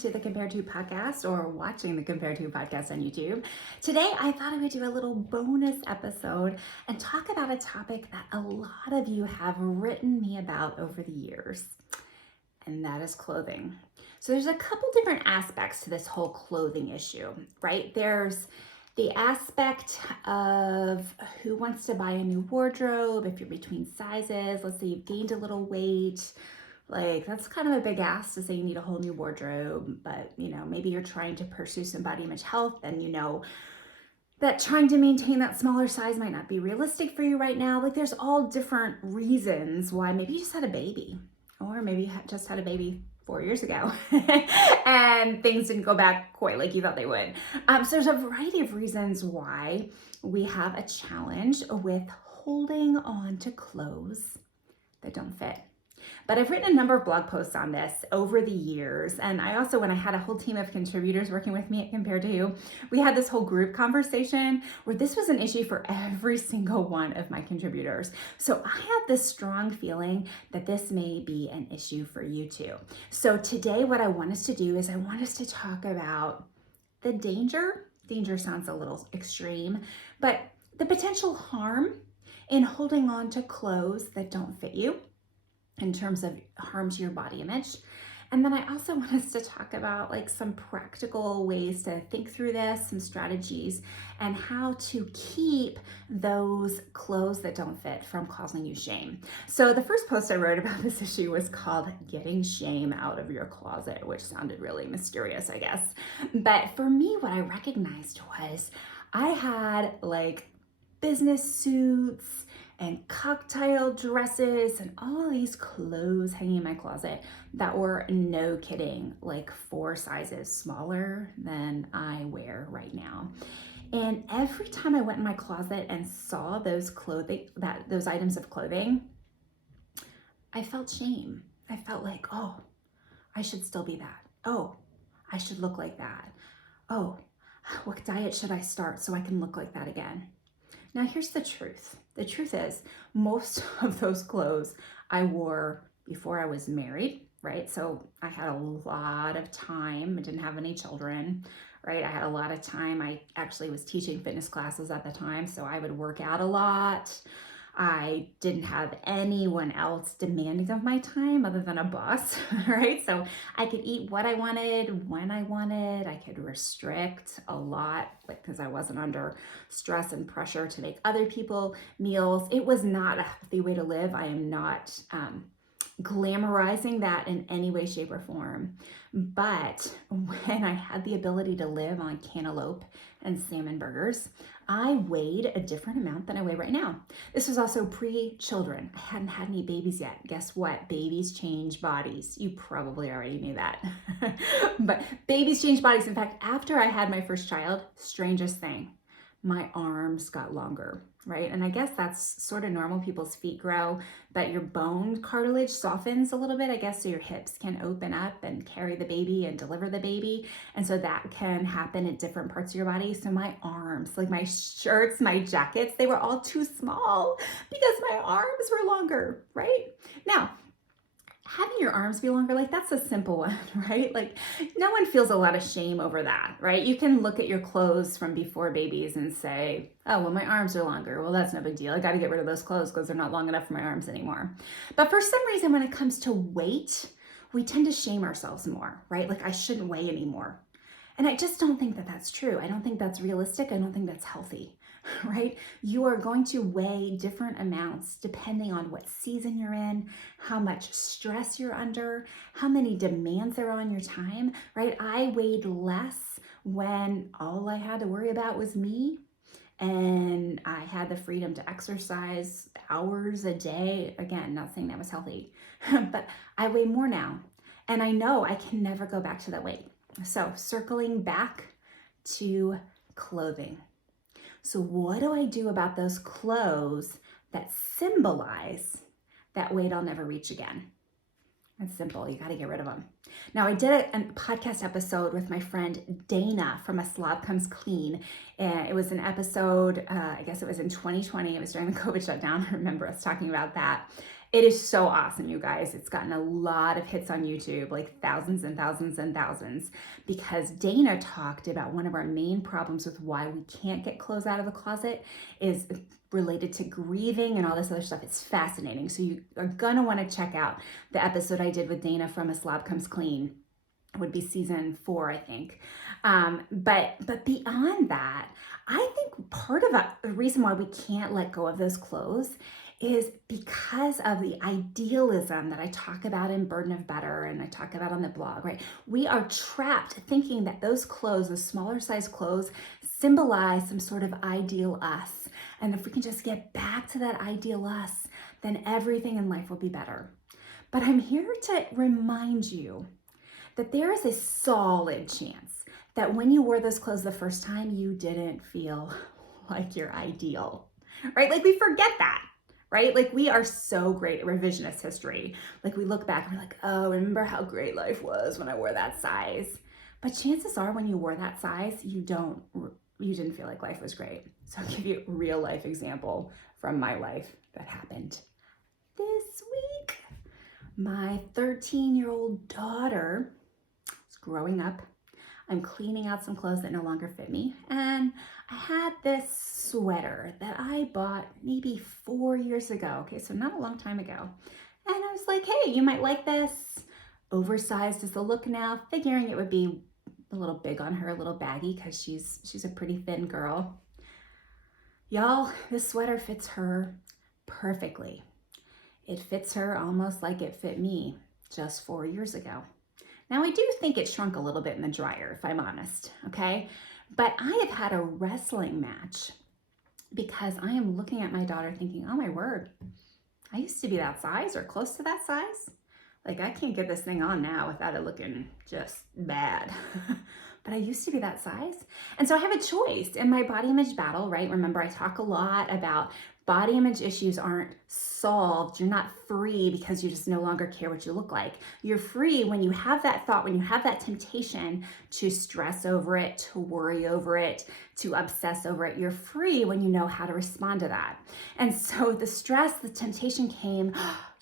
to the Compared To podcast or watching the Compared To podcast on YouTube. Today, I thought I would do a little bonus episode and talk about a topic that a lot of you have written me about over the years, and that is clothing. So there's a couple different aspects to this whole clothing issue, right? There's the aspect of who wants to buy a new wardrobe if you're between sizes. Let's say you've gained a little weight. Like, that's kind of a big ask to say you need a whole new wardrobe, but maybe you're trying to pursue some body image health and that trying to maintain that smaller size might not be realistic for you right now. Like, there's all different reasons why. Maybe you just had a baby, or maybe you just had a baby 4 years ago and things didn't go back quite like you thought they would. So there's a variety of reasons why we have a challenge with holding on to clothes that don't fit. But I've written a number of blog posts on this over the years. And I also, when I had a whole team of contributors working with me at Compared To, we had this whole group conversation where this was an issue for every single one of my contributors. So I had this strong feeling that this may be an issue for you too. So today, what I want us to do is I want us to talk about the danger. Danger sounds a little extreme, but the potential harm in holding on to clothes that don't fit you, in terms of harm to your body image. And then I also want us to talk about like some practical ways to think through this, some strategies, and how to keep those clothes that don't fit from causing you shame. So the first post I wrote about this issue was called Getting Shame Out of Your Closet, which sounded really mysterious, I guess. But for me, what I recognized was I had like business suits and cocktail dresses and all these clothes hanging in my closet that were, no kidding, like 4 sizes smaller than I wear right now. And every time I went in my closet and saw those items of clothing, I felt shame. I felt like, oh, I should still be that. Oh, I should look like that. Oh, what diet should I start so I can look like that again? Now, here's the truth. The truth is, most of those clothes I wore before I was married, right? So I had a lot of time. I didn't have any children, right? I had a lot of time. I actually was teaching fitness classes at the time, so I would work out a lot. I didn't have anyone else demanding of my time other than a boss, right? So I could eat what I wanted, when I wanted. I could restrict a lot, like, because I wasn't under stress and pressure to make other people meals. It was not a healthy way to live. I am not glamorizing that in any way, shape, or form. But when I had the ability to live on cantaloupe and salmon burgers, I weighed a different amount than I weigh right now. This was also pre-children. I hadn't had any babies yet. Guess what? Babies change bodies. You probably already knew that. But babies change bodies. In fact, after I had my first child, strangest thing, my arms got longer, right? And I guess that's sort of normal. People's feet grow, but your bone cartilage softens a little bit, I guess, so your hips can open up and carry the baby and deliver the baby. And so that can happen in different parts of your body. So my arms, like my shirts, my jackets, they were all too small because my arms were longer, right? Now, having your arms be longer, like, that's a simple one, right? Like, no one feels a lot of shame over that, right? You can look at your clothes from before babies and say, oh, well, my arms are longer. Well, that's no big deal. I got to get rid of those clothes because they're not long enough for my arms anymore. But for some reason, when it comes to weight, we tend to shame ourselves more, right? Like, I shouldn't weigh anymore. And I just don't think that that's true. I don't think that's realistic. I don't think that's healthy, right? You are going to weigh different amounts depending on what season you're in, how much stress you're under, how many demands there are on your time, right? I weighed less when all I had to worry about was me, and I had the freedom to exercise hours a day. Again, not saying that was healthy, but I weigh more now, and I know I can never go back to that weight. So circling back to clothing. So what do I do about those clothes that symbolize that weight I'll never reach again? It's simple. You got to get rid of them. Now, I did a podcast episode with my friend Dana from A Slob Comes Clean. And it was an episode, I guess it was in 2020. It was during the COVID shutdown. I remember us talking about that. It is so awesome, you guys. It's gotten a lot of hits on YouTube, like thousands and thousands and thousands, because Dana talked about one of our main problems with why we can't get clothes out of the closet is related to grieving and all this other stuff. It's fascinating. So you are gonna want to check out the episode I did with Dana from A Slob Comes Clean. It would be season 4, I think. But beyond that, I think part of the reason why we can't let go of those clothes is because of the idealism that I talk about in Burden of Better and I talk about on the blog, right? We are trapped thinking that those clothes, the smaller size clothes, symbolize some sort of ideal us. And if we can just get back to that ideal us, then everything in life will be better. But I'm here to remind you that there is a solid chance that when you wore those clothes the first time, you didn't feel like your ideal, right? Like we forget that, right? Like we are so great at revisionist history. Like we look back and we're like, oh, remember how great life was when I wore that size. But chances are when you wore that size, you didn't feel like life was great. So I'll give you a real life example from my life that happened this week. My 13-year-old daughter is growing up. I'm cleaning out some clothes that no longer fit me. And I had this sweater that I bought maybe 4 years ago. Okay, so not a long time ago. And I was like, hey, you might like this. Oversized is the look now, figuring it would be a little big on her, a little baggy, because she's a pretty thin girl. Y'all, this sweater fits her perfectly. It fits her almost like it fit me just 4 years ago. Now, I do think it shrunk a little bit in the dryer, if I'm honest, okay? But I have had a wrestling match because I am looking at my daughter thinking, oh my word, I used to be that size or close to that size. Like I can't get this thing on now without it looking just bad. But I used to be that size. And so I have a choice in my body image battle, right? Remember, I talk a lot about body image issues aren't solved. You're not free because you just no longer care what you look like. You're free when you have that thought, when you have that temptation to stress over it, to worry over it, to obsess over it. You're free when you know how to respond to that. And so the stress, the temptation came,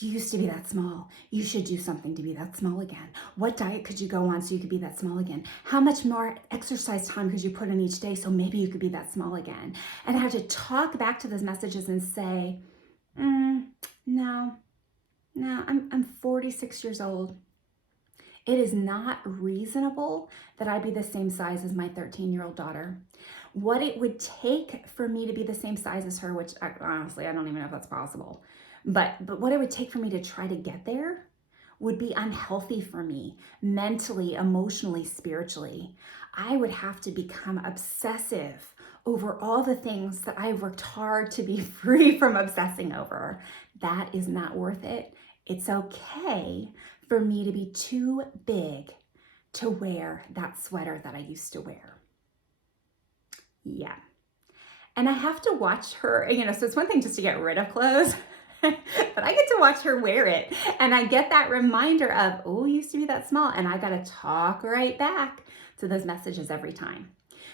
you used to be that small. You should do something to be that small again. What diet could you go on so you could be that small again? How much more exercise time could you put in each day so maybe you could be that small again? And I had to talk back to those messages and say, no, I'm 46 years old. It is not reasonable that I be the same size as my 13-year-old daughter. What it would take for me to be the same size as her, which honestly, I don't even know if that's possible, but what it would take for me to try to get there would be unhealthy for me, mentally, emotionally, spiritually. I would have to become obsessive over all the things that I worked hard to be free from obsessing over. That is not worth it. It's okay for me to be too big to wear that sweater that I used to wear. Yeah. And I have to watch her, so it's one thing just to get rid of clothes, but I get to watch her wear it. And I get that reminder of, oh, you used to be that small. And I got to talk right back to those messages every time.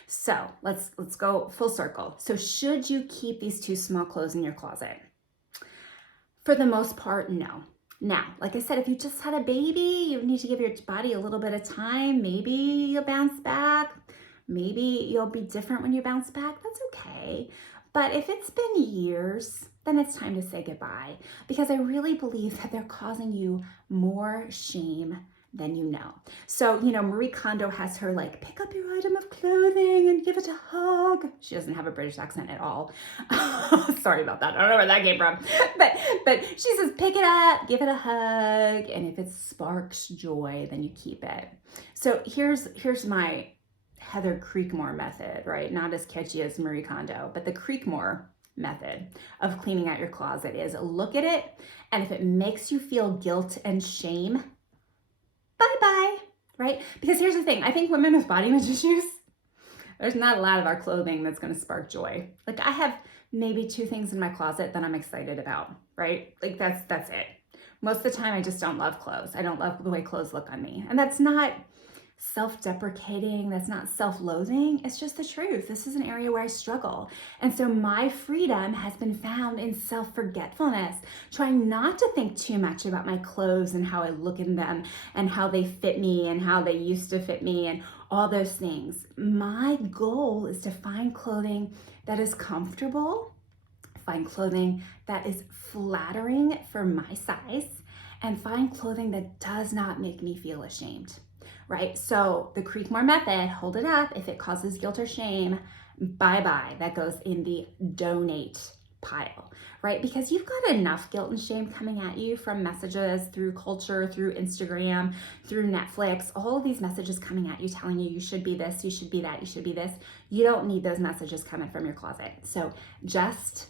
So let's go full circle. So should you keep these too small clothes in your closet? For the most part, no. Now, like I said, if you just had a baby, you need to give your body a little bit of time. Maybe you'll bounce back. Maybe you'll be different when you bounce back. That's okay. But if it's been years, then it's time to say goodbye, because I really believe that they're causing you more shame than you know. So, Marie Kondo has her pick up your item of clothing and give it a hug. She doesn't have a British accent at all. Sorry about that. I don't know where that came from. But she says, pick it up, give it a hug. And if it sparks joy, then you keep it. So here's my Heather Creekmore method, right? Not as catchy as Marie Kondo, but the Creekmore method of cleaning out your closet is look at it. And if it makes you feel guilt and shame, bye-bye, right? Because here's the thing. I think women with body image issues, there's not a lot of our clothing that's going to spark joy. I have maybe 2 things in my closet that I'm excited about, right? That's it. Most of the time, I just don't love clothes. I don't love the way clothes look on me. And that's not self-deprecating, that's not self-loathing. It's just the truth. This is an area where I struggle. And so my freedom has been found in self-forgetfulness, trying not to think too much about my clothes and how I look in them and how they fit me and how they used to fit me and all those things. My goal is to find clothing that is comfortable, find clothing that is flattering for my size, and find clothing that does not make me feel ashamed. Right? So the Creekmore Method, hold it up. If it causes guilt or shame, bye-bye. That goes in the donate pile, right? Because you've got enough guilt and shame coming at you from messages through culture, through Instagram, through Netflix, all of these messages coming at you telling you should be this, you should be that, you should be this. You don't need those messages coming from your closet. So just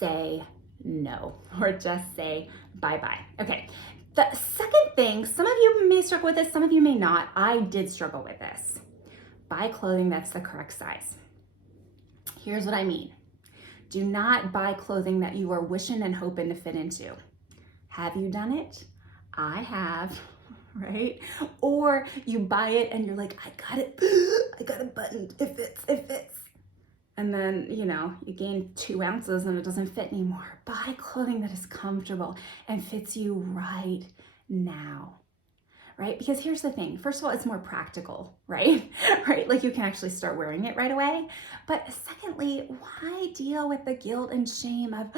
say no, or just say bye-bye. Okay. The second thing, some of you may struggle with this, some of you may not. I did struggle with this. Buy clothing that's the correct size. Here's what I mean. Do not buy clothing that you are wishing and hoping to fit into. Have you done it? I have, right? Or you buy it and you're like, I got it, I got a button, it fits. And then, you gain 2 ounces and it doesn't fit anymore. Buy clothing that is comfortable and fits you right now, right? Because here's the thing. First of all, it's more practical, right? Right? Like you can actually start wearing it right away. But secondly, why deal with the guilt and shame of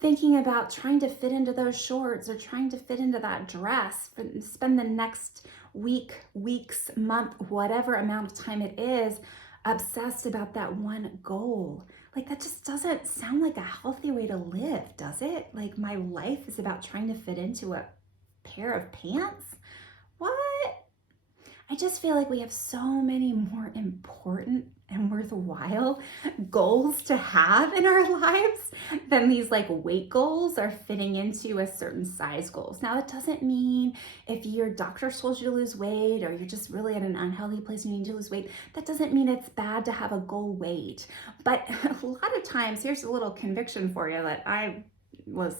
thinking about trying to fit into those shorts or trying to fit into that dress, spend the next weeks, month, whatever amount of time it is, obsessed about that one goal. Like that just doesn't sound like a healthy way to live, does it? Like my life is about trying to fit into a pair of pants? What? I just feel like we have so many more important and worthwhile goals to have in our lives than these like weight goals or fitting into a certain size goals. Now, that doesn't mean if your doctor told you to lose weight or you're just really at an unhealthy place and you need to lose weight, that doesn't mean it's bad to have a goal weight. But a lot of times, here's a little conviction for you that I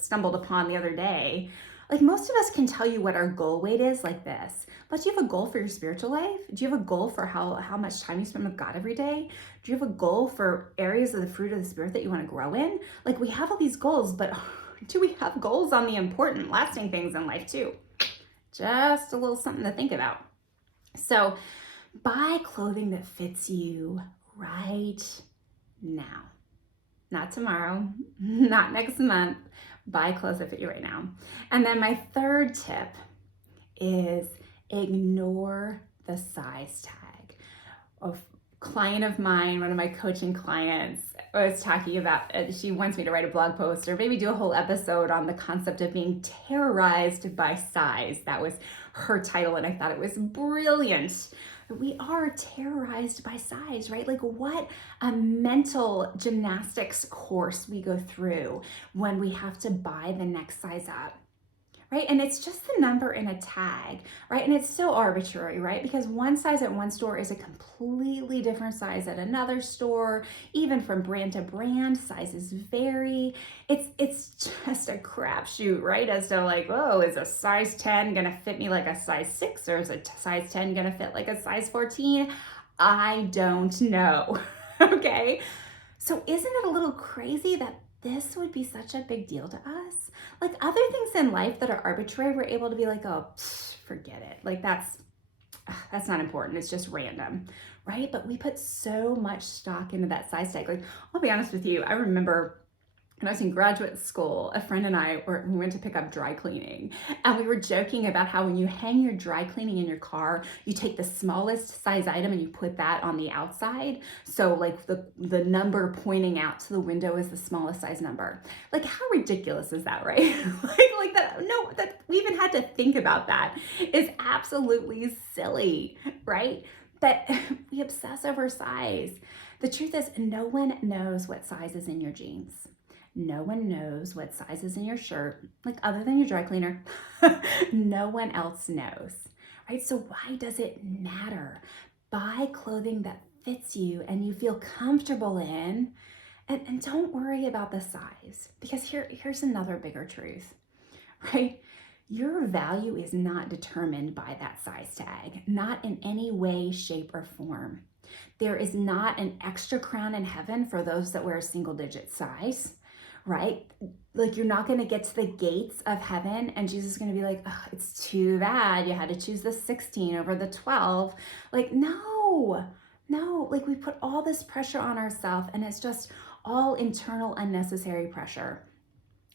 stumbled upon the other day. Like most of us can tell you what our goal weight is like this, but do you have a goal for your spiritual life? Do you have a goal for how much time you spend with God every day? Do you have a goal for areas of the fruit of the Spirit that you want to grow in? Like we have all these goals, but do we have goals on the important, lasting things in life too? Just a little something to think about. So buy clothing that fits you right now. Not tomorrow, not next month. Buy clothes that fit you right now. And then my third tip is ignore the size tag. A client of mine, one of my coaching clients, was talking about, she wants me to write a blog post or maybe do a whole episode on the concept of being terrorized by size. That was her title, and I thought it was brilliant. We are terrorized by size, right? Like what a mental gymnastics course we go through when we have to buy the next size up, right? And it's just the number in a tag, right? And it's so arbitrary, right? Because one size at one store is a completely different size at another store. Even from brand to brand, sizes vary. It's just a crapshoot, right? As to like, oh, is a size 10 gonna fit me like a size 6, or is a size 10 gonna fit like a size 14? I don't know, okay? So isn't it a little crazy that this would be such a big deal to us? Like other things in life that are arbitrary, we're able to be like, oh, forget it. Like that's not important. It's just random, right? But we put so much stock into that size tag. Like, I'll be honest with you. I remember when I was in graduate school, a friend and I we went to pick up dry cleaning, and we were joking about how when you hang your dry cleaning in your car, you take the smallest size item and you put that on the outside. So like the number pointing out to the window is the smallest size number. Like how ridiculous is that, right? like that, no, that we even had to think about that is absolutely silly, right? But we obsess over size. The truth is no one knows what size is in your jeans. No one knows what size is in your shirt, like other than your dry cleaner. No one else knows, right? So why does it matter? Buy clothing that fits you and you feel comfortable in, and don't worry about the size, because here's another bigger truth, right? Your value is not determined by that size tag, not in any way, shape, or form. There is not an extra crown in heaven for those that wear a single digit size, right? Like, you're not going to get to the gates of heaven and Jesus is going to be like, oh, it's too bad you had to choose the 16 over the 12. Like, no, like, we put all this pressure on ourselves, and it's just all internal unnecessary pressure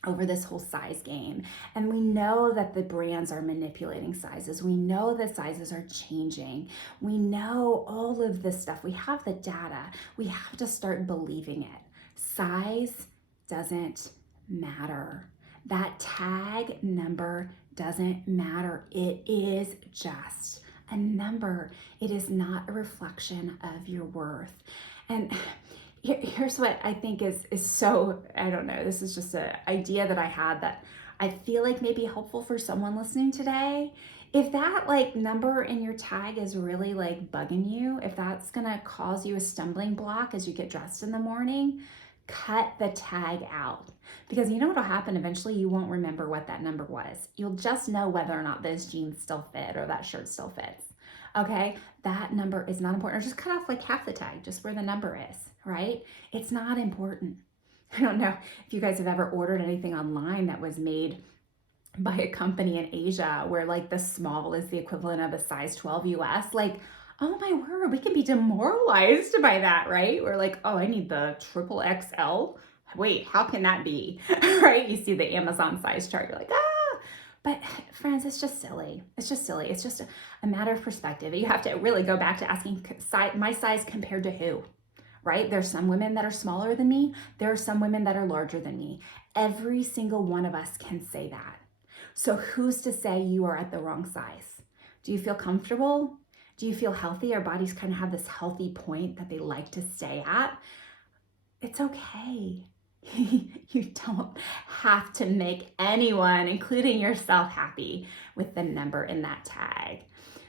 over this whole size game. And we know that the brands are manipulating sizes. We know that sizes are changing. We know all of this stuff. We have the data. We have to start believing it. Size doesn't matter. That tag number doesn't matter. It is just a number. It is not a reflection of your worth. And here's what I think is so, I don't know, this is just an idea that I had that I feel like may be helpful for someone listening today. If that like number in your tag is really like bugging you, if that's gonna cause you a stumbling block as you get dressed in the morning, cut the tag out. Because you know what'll happen eventually? You won't remember what that number was. You'll just know whether or not those jeans still fit or that shirt still fits. Okay, that number is not important. Or just cut off like half the tag, just where the number is, right? It's not important. I don't know if you guys have ever ordered anything online that was made by a company in Asia where like the small is the equivalent of a size 12 US. Like, oh my word, we can be demoralized by that, right? We're like, oh, I need the triple XL. Wait, how can that be? Right? You see the Amazon size chart, you're like, ah. But friends, it's just silly. It's just silly. It's just a matter of perspective. You have to really go back to asking my size compared to who, right? There's some women that are smaller than me. There are some women that are larger than me. Every single one of us can say that. So who's to say you are at the wrong size? Do you feel comfortable? Do you feel healthy? Our bodies kind of have this healthy point that they like to stay at. It's okay. You don't have to make anyone, including yourself, happy with the number in that tag.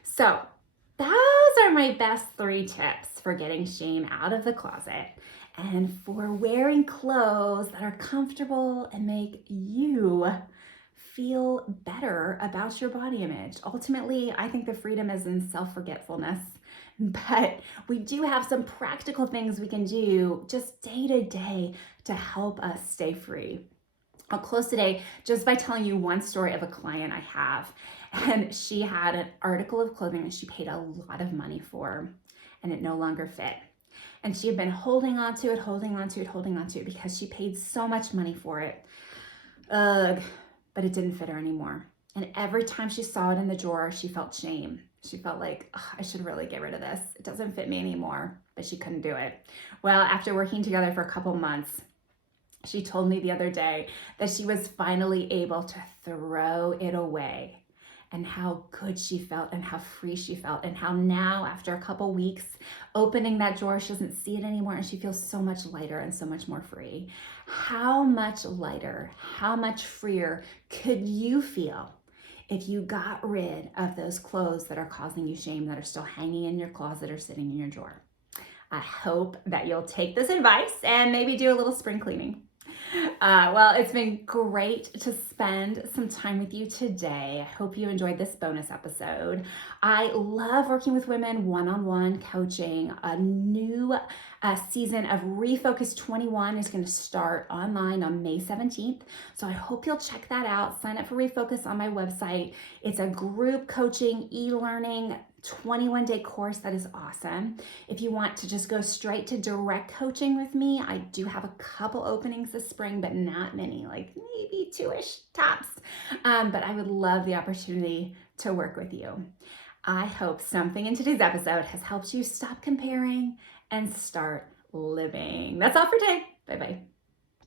So those are my best 3 tips for getting shame out of the closet and for wearing clothes that are comfortable and make you feel better about your body image. Ultimately, I think the freedom is in self-forgetfulness, but we do have some practical things we can do just day to day to help us stay free. I'll close today just by telling you one story of a client I have, and she had an article of clothing that she paid a lot of money for, and it no longer fit. And she had been holding on to it because she paid so much money for it. But it didn't fit her anymore. And every time she saw it in the drawer, she felt shame. She felt like, oh, I should really get rid of this. It doesn't fit me anymore, but she couldn't do it. Well, after working together for a couple months, she told me the other day that she was finally able to throw it away, and how good she felt and how free she felt, and how now after a couple weeks opening that drawer, she doesn't see it anymore and she feels so much lighter and so much more free. How much lighter, how much freer could you feel if you got rid of those clothes that are causing you shame, that are still hanging in your closet or sitting in your drawer? I hope that you'll take this advice and maybe do a little spring cleaning. Well, it's been great to spend some time with you today. I hope you enjoyed this bonus episode. I love working with women one-on-one coaching. A new season of Refocus 21 is going to start online on May 17th. So I hope you'll check that out. Sign up for Refocus on my website. It's a group coaching, e-learning, 21-day course that is awesome. If you want to just go straight to direct coaching with me, I do have a couple openings this spring, but not many, like maybe 2-ish tops. But I would love the opportunity to work with you. I hope something in today's episode has helped you stop comparing and start living. That's all for today. Bye-bye.